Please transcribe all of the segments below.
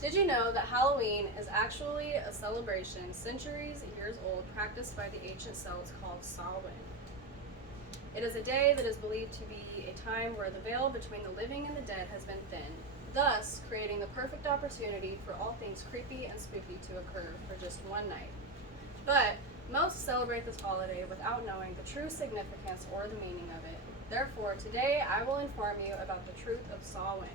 Did you know that Halloween is actually a celebration years old practiced by the ancient Celts called Samhain? It is a day that is believed to be a time where the veil between the living and the dead has been thinned, thus creating the perfect opportunity for all things creepy and spooky to occur for just one night. But most celebrate this holiday without knowing the true significance or the meaning of it. Therefore, today I will inform you about the truth of Samhain.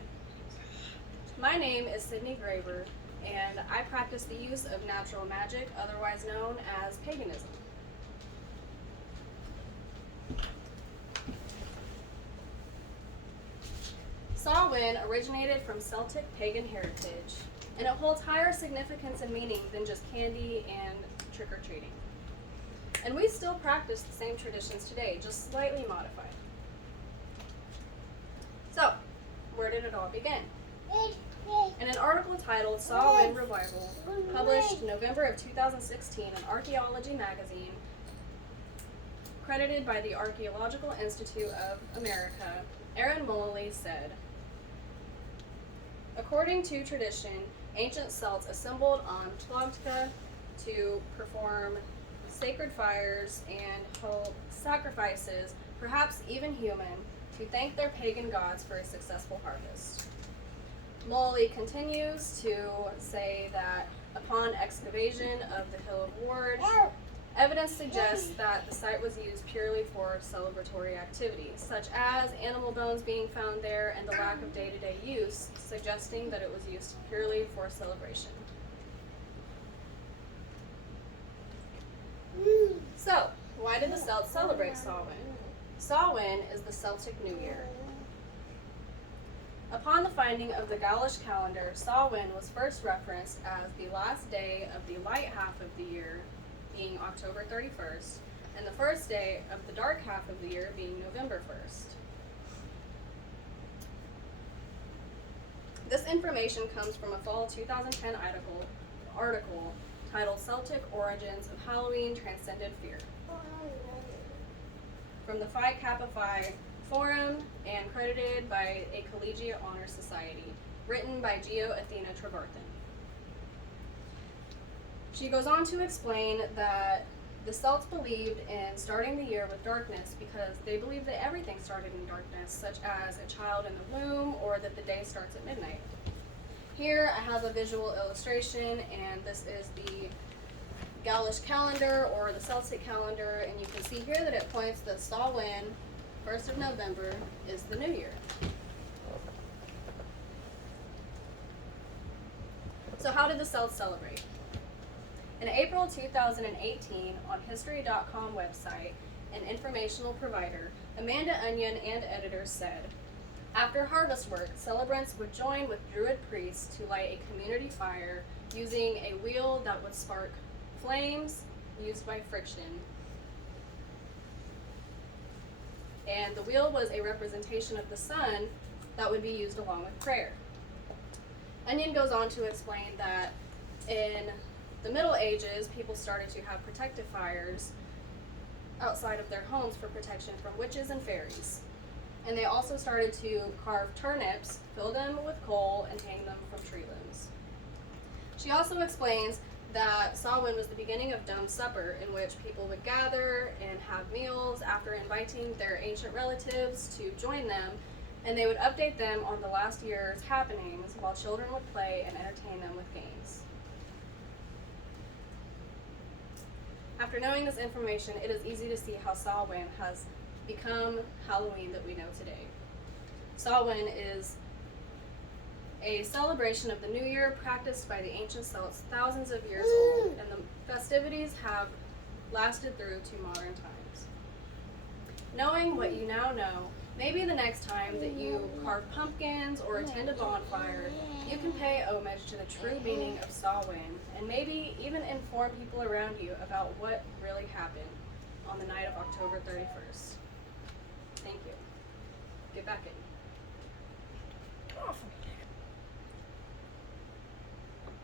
My name is Sydney Graber, and I practice the use of natural magic, otherwise known as paganism. Samhain originated from Celtic pagan heritage, and it holds higher significance and meaning than just candy and trick-or-treating. And we still practice the same traditions today, just slightly modified. So, where did it all begin? In an article titled Samhain Revival, published November of 2016 in Archaeology magazine, credited by the Archaeological Institute of America, Aaron Mullally said, according to tradition, ancient Celts assembled on Tlogtka to perform sacred fires and hold sacrifices, perhaps even human, to thank their pagan gods for a successful harvest. Mullally continues to say that upon excavation of the Hill of Ward, evidence suggests that the site was used purely for celebratory activities, such as animal bones being found there and the lack of day-to-day use, suggesting that it was used purely for celebration. So, why did the Celts celebrate Samhain? Samhain is the Celtic New Year. Upon the finding of the Gaulish calendar, Samhain was first referenced as the last day of the light half of the year, being October 31st, and the first day of the dark half of the year being November 1st. This information comes from a fall 2010 article titled Celtic Origins of Halloween Transcended Fear from the Phi Kappa Phi Forum and credited by a Collegiate Honor Society, written by Geo Athena Trevarthen. She goes on to explain that the Celts believed in starting the year with darkness because they believed that everything started in darkness, such as a child in the womb or that the day starts at midnight. Here I have a visual illustration, and this is the Gaulish calendar or the Celtic calendar, and you can see here that it points that Samhain, 1st of November, is the new year. So how did the Celts celebrate? In April 2018, on History.com website, an informational provider, Amanda Onion and editors said, after harvest work, celebrants would join with Druid priests to light a community fire using a wheel that would spark flames used by friction. And the wheel was a representation of the sun that would be used along with prayer. Onion goes on to explain that in the Middle Ages, people started to have protective fires outside of their homes for protection from witches and fairies. And they also started to carve turnips, fill them with coal, and hang them from tree limbs. She also explains that Samhain was the beginning of Dumb Supper, in which people would gather and have meals after inviting their ancient relatives to join them, and they would update them on the last year's happenings while children would play and entertain them with games. After knowing this information, it is easy to see how Samhain has become Halloween that we know today. Samhain is a celebration of the New Year practiced by the ancient Celts thousands of years old, and the festivities have lasted through to modern times. Knowing what you now know, maybe the next time that you carve pumpkins or attend a bonfire, you can pay homage to the true meaning of Samhain, and maybe even inform people around you about what really happened on the night of October 31st. Thank you. Get back in. Awesome.